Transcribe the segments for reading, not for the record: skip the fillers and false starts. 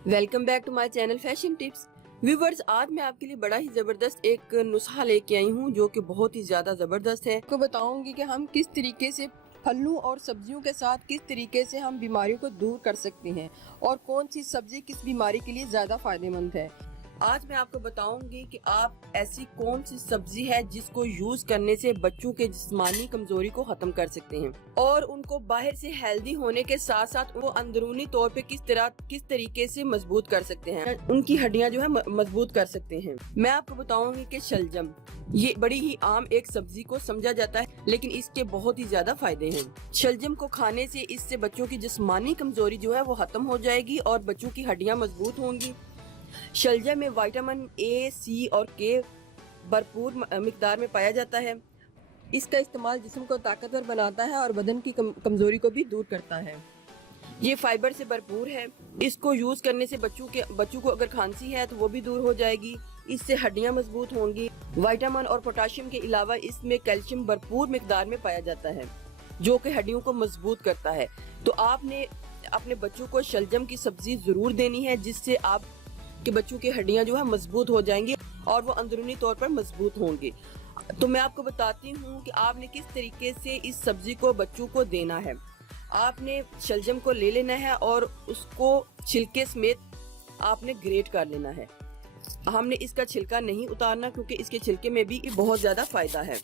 Welcome back to my channel fashion tips. Viewers, आज मैं आपके लिए बड़ा ही जबरदस्त एक नुस्खा लेके आई हूँ जो कि बहुत ही ज्यादा जबरदस्त है। आपको बताऊंगी कि हम किस तरीके से फलों और सब्जियों के साथ किस तरीके से हम बीमारियों को दूर कर सकते हैं और कौन सी सब्जी किस बीमारी के लिए ज्यादा फायदेमंद है। आज मैं आपको बताऊंगी कि आप ऐसी कौन सी सब्जी है जिसको यूज करने से बच्चों के जिस्मानी कमजोरी को खत्म कर सकते हैं और उनको बाहर से हेल्दी होने के साथ साथ उनको अंदरूनी तौर पे किस तरीके से मजबूत कर सकते हैं, उनकी हड्डियां जो है मजबूत कर सकते हैं। मैं आपको बताऊंगी कि शलजम ये बड़ी ही आम एक सब्जी को समझा जाता है, लेकिन इसके बहुत ही ज्यादा फायदे हैं। शलजम को खाने से इससे बच्चों की जिस्मानी कमजोरी जो है वो खत्म हो जाएगी और बच्चों की हड्डियां मजबूत होंगी। शलजम में विटामिन ए, सी और के भरपूर मिकदार में पाया जाता है। इसका इस्तेमाल जिस्म को ताकतवर बनाता है और बदन की कमजोरी को भी दूर करता है। ये फाइबर से भरपूर है। इसको यूज करने से बच्चों को अगर खांसी है तो वो भी दूर हो जाएगी। इससे हड्डियां मजबूत होंगी। विटामिन और पोटाशियम के अलावा इसमें कैल्शियम भरपूर मिकदार में पाया जाता है जो कि हड्डियों को मजबूत करता है। तो आपने अपने बच्चों को शलजम की सब्जी जरूर देनी है, जिससे आप कि बच्चों की हड्डियां जो है मजबूत हो जाएंगी और वो अंदरूनी तौर पर मजबूत होंगे। तो मैं आपको बताती हूँ कि आपने किस तरीके से इस सब्जी को बच्चों को देना है। आपने शलजम को ले लेना है और उसको छिलके समेत आपने ग्रेट कर लेना है। हमने इसका छिलका नहीं उतारना क्योंकि इसके छिलके में भी बहुत ज्यादा फायदा है।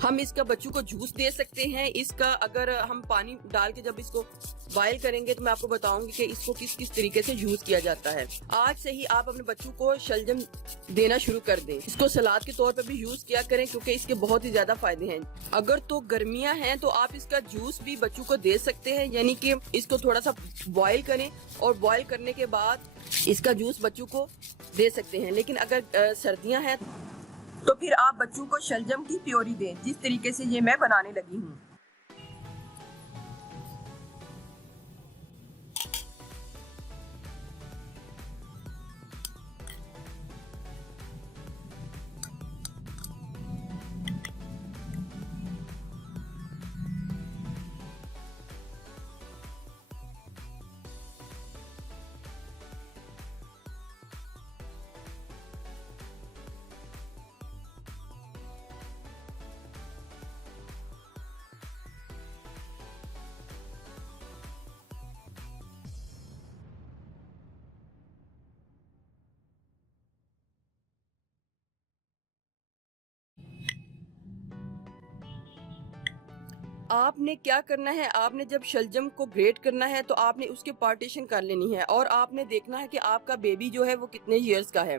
हम इसका बच्चों को जूस दे सकते हैं। इसका अगर हम पानी डाल के जब इसको बॉयल करेंगे तो मैं आपको बताऊंगी कि इसको किस किस तरीके से यूज किया जाता है। आज से ही आप अपने बच्चों को शलजम देना शुरू कर दें। इसको सलाद के तौर पर भी यूज किया करें क्योंकि इसके बहुत ही ज्यादा फायदे हैं। अगर तो गर्मियां हैं तो आप इसका जूस भी बच्चों को दे सकते हैं, यानी कि इसको थोड़ा सा बॉयल करें और बॉयल करने के बाद इसका जूस बच्चों को दे सकते हैं। लेकिन अगर सर्दियां हैं तो फिर आप बच्चों को शलजम की प्योरी दें, जिस तरीके से ये मैं बनाने लगी हूँ। आपने क्या करना है, आपने जब शलजम को ग्रेट करना है तो आपने उसके पार्टीशन कर लेनी है और आपने देखना है कि आपका बेबी जो है वो कितने ईयर्स का है।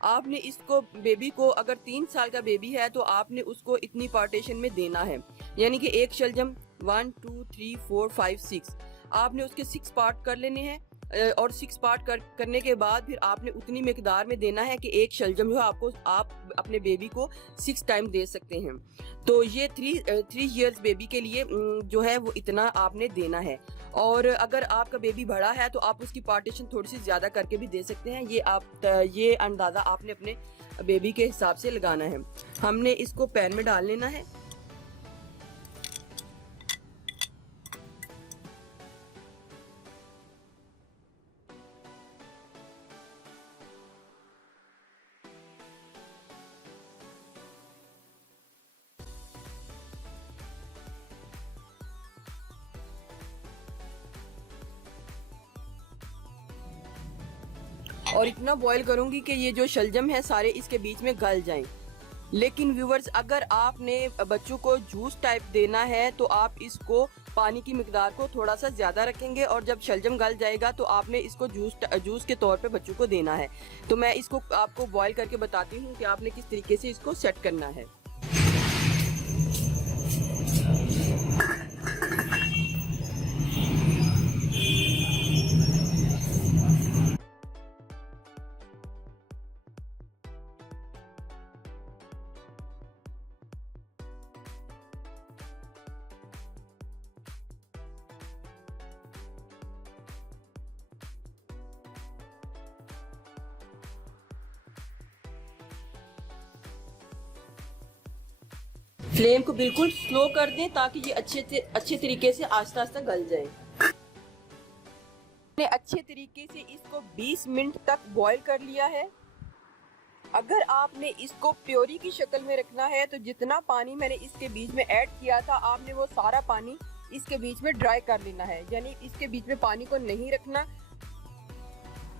आपने इसको बेबी को अगर 3 साल का बेबी है तो आपने उसको इतनी पार्टीशन में देना है, यानी कि एक शलजम 1 2 3 4 5 6 आपने उसके 6 पार्ट कर लेने हैं और 6 पार्ट करने के बाद फिर आपने उतनी मिकदार में देना है कि एक शलजम जो है आप अपने बेबी को 6 टाइम दे सकते हैं। तो ये 3 इयर्स बेबी के लिए जो है वो इतना आपने देना है। और अगर आपका बेबी बड़ा है तो आप उसकी पार्टीशन थोड़ी सी ज्यादा करके भी दे सकते हैं। ये अंदाजा आपने अपने बेबी के हिसाब से लगाना है। हमने इसको पैन में डाल लेना है। और इतना बॉईल करूंगी कि ये जो शलजम है सारे इसके बीच में गल जाएं। लेकिन व्यूवर्स, अगर आपने बच्चों को जूस टाइप देना है तो आप इसको पानी की मिकदार को थोड़ा सा ज्यादा रखेंगे और जब शलजम गल जाएगा तो आपने इसको जूस के तौर पे बच्चों को देना है। तो मैं इसको आपको बॉईल करके बताती हूँ कि आपने किस तरीके से इसको सेट करना है। फ्लेम को बिल्कुल स्लो कर दें ताकि ये अच्छे तरीके से आस्ता आस्ता गल जाए। ने अच्छे तरीके से इसको 20 मिनट तक बॉईल कर लिया है। अगर आपने इसको प्योरी की शक्ल में रखना है तो जितना पानी मैंने इसके बीच में ऐड किया था आपने वो सारा पानी इसके बीच में ड्राई कर लेना है, यानी इसके बीच में पानी को नहीं रखना,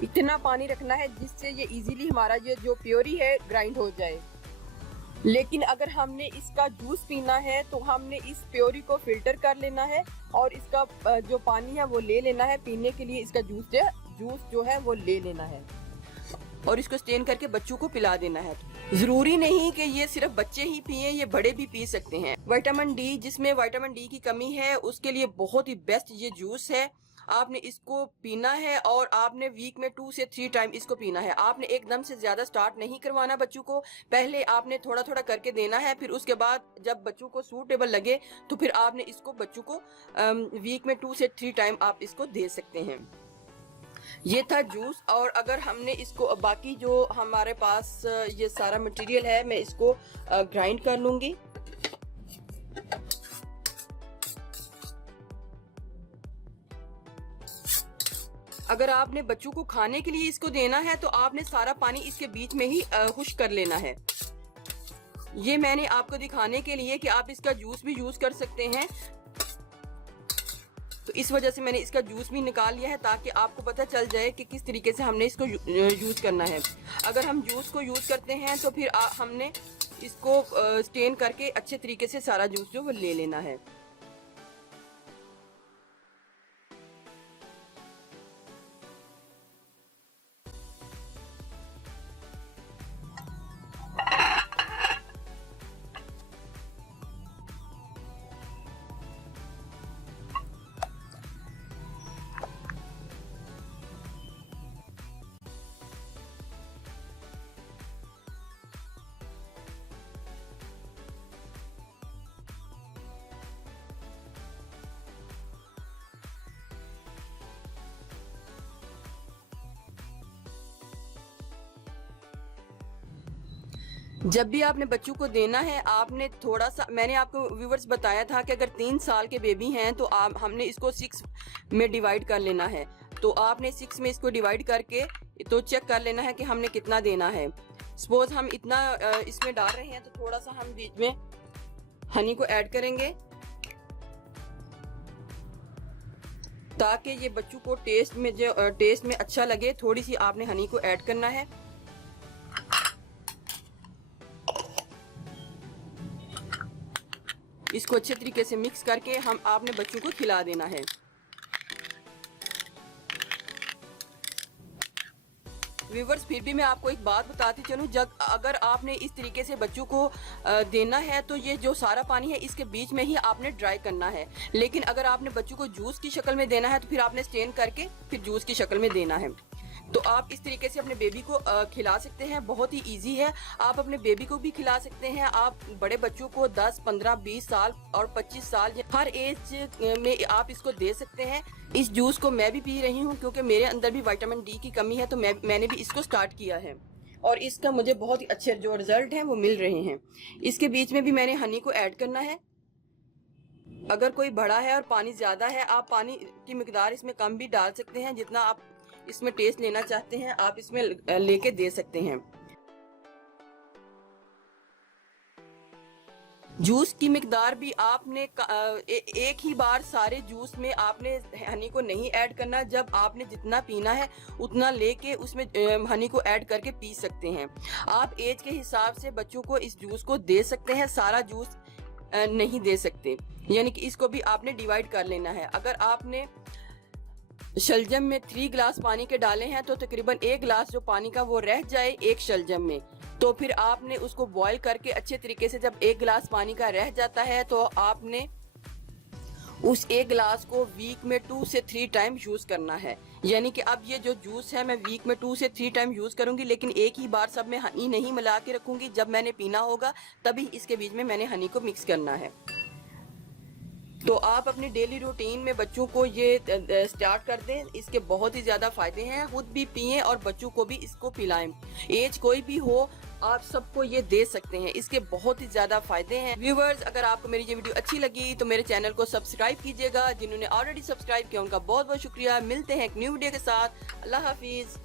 इतना पानी रखना है जिससे ये इजीली हमारा ये जो प्योरी है ग्राइंड हो जाए। लेकिन अगर हमने इसका जूस पीना है तो हमने इस प्योरी को फिल्टर कर लेना है और इसका जो पानी है वो ले लेना है, पीने के लिए इसका जूस जो है वो ले लेना है और इसको स्टेन करके बच्चों को पिला देना है। जरूरी नहीं कि ये सिर्फ बच्चे ही पिए, ये बड़े भी पी सकते हैं। विटामिन डी, जिसमें विटामिन डी की कमी है उसके लिए बहुत ही बेस्ट ये जूस है। आपने इसको पीना है और आपने वीक में 2 से 3 टाइम इसको पीना है। आपने एकदम से ज्यादा स्टार्ट नहीं करवाना बच्चों को, पहले आपने थोड़ा थोड़ा करके देना है, फिर उसके बाद जब बच्चों को सूटेबल लगे तो फिर आपने इसको बच्चों को वीक में 2 से 3 टाइम आप इसको दे सकते हैं। ये था जूस। और अगर हमने इसको बाकी जो हमारे पास ये सारा मटेरियल है मैं इसको ग्राइंड कर लूंगी। अगर आपने बच्चों को खाने के लिए इसको देना है तो आपने सारा पानी इसके बीच में ही खुश्क कर लेना है। ये मैंने आपको दिखाने के लिए कि आप इसका जूस भी यूज कर सकते हैं, तो इस वजह से मैंने इसका जूस भी निकाल लिया है ताकि आपको पता चल जाए कि किस तरीके से हमने इसको यूज करना है। अगर हम जूस को यूज करते हैं तो फिर हमने इसको स्टेन करके अच्छे तरीके से सारा जूस जो वो ले लेना है। जब भी आपने बच्चों को देना है आपने थोड़ा सा, मैंने आपको व्यूवर्स बताया था कि अगर 3 साल के बेबी हैं तो हमने इसको 6 में डिवाइड कर लेना है। तो आपने 6 में इसको डिवाइड करके तो चेक कर लेना है कि हमने कितना देना है। सपोज हम इतना इसमें डाल रहे हैं तो थोड़ा सा हम बीच में हनी को ऐड करेंगे ताकि ये बच्चों को टेस्ट में अच्छा लगे। थोड़ी सी आपने हनी को ऐड करना है। इसको अच्छे तरीके से मिक्स करके आपने बच्चों को खिला देना है। व्यूवर्स, फिर भी मैं आपको एक बात बताती चलूं, जब अगर आपने इस तरीके से बच्चों को देना है तो ये जो सारा पानी है इसके बीच में ही आपने ड्राई करना है। लेकिन अगर आपने बच्चों को जूस की शक्ल में देना है तो फिर आपने स्टेन करके फिर जूस की शक्ल में देना है। तो आप इस तरीके से अपने बेबी को खिला सकते हैं। बहुत ही इजी है, आप अपने बेबी को भी खिला सकते हैं। आप बड़े बच्चों को 10, 15, 20 साल और 25 साल हर एज में आप इसको दे सकते हैं। इस जूस को मैं भी पी रही हूँ क्योंकि मेरे अंदर भी विटामिन डी की कमी है, तो मैंने भी इसको स्टार्ट किया है और इसका मुझे बहुत ही अच्छे जो रिजल्ट हैं वो मिल रहे हैं। इसके बीच में भी मैंने हनी को ऐड करना है। अगर कोई बड़ा है और पानी ज्यादा है, आप पानी की मिकदार इसमें कम भी डाल सकते हैं। जितना आप इसमें टेस्ट लेना चाहते हैं आप इसमें लेके दे सकते हैं। जूस की मिकदार भी आपने एक ही बार सारे जूस में आपने हनी को नहीं ऐड करना। जब आपने जितना पीना है उतना लेके उसमें हनी को ऐड करके पी सकते हैं। आप एज के हिसाब से बच्चों को इस जूस को दे सकते हैं, सारा जूस नहीं दे सकते, यानी कि इसको भी आपने डिवाइड कर लेना है। अगर आपने शलजम में 3 गिलास पानी के डाले हैं तो तकरीबन 1 गिलास जो पानी का वो रह जाए एक शलजम में, तो फिर आपने उसको बॉईल करके अच्छे तरीके से जब 1 गिलास पानी का रह जाता है तो आपने उस 1 गिलास को वीक में 2 से 3 टाइम यूज करना है। यानी कि अब ये जो जूस है मैं वीक में 2 से 3 टाइम यूज करूंगी, लेकिन एक ही बार सब में हनी नहीं मिला के रखूंगी। जब मैंने पीना होगा तभी इसके बीच में मैंने हनी को मिक्स करना है। तो आप अपनी डेली रूटीन में बच्चों को ये स्टार्ट कर दें। इसके बहुत ही ज़्यादा फायदे हैं, खुद भी पिएं और बच्चों को भी इसको पिलाएं। एज कोई भी हो, आप सबको ये दे सकते हैं। इसके बहुत ही ज़्यादा फायदे हैं। व्यूवर्स, अगर आपको मेरी ये वीडियो अच्छी लगी तो मेरे चैनल को सब्सक्राइब कीजिएगा। जिन्होंने ऑलरेडी सब्सक्राइब किया उनका बहुत बहुत शुक्रिया। मिलते हैं एक न्यू वीडियो के साथ। अल्लाह हाफिज़।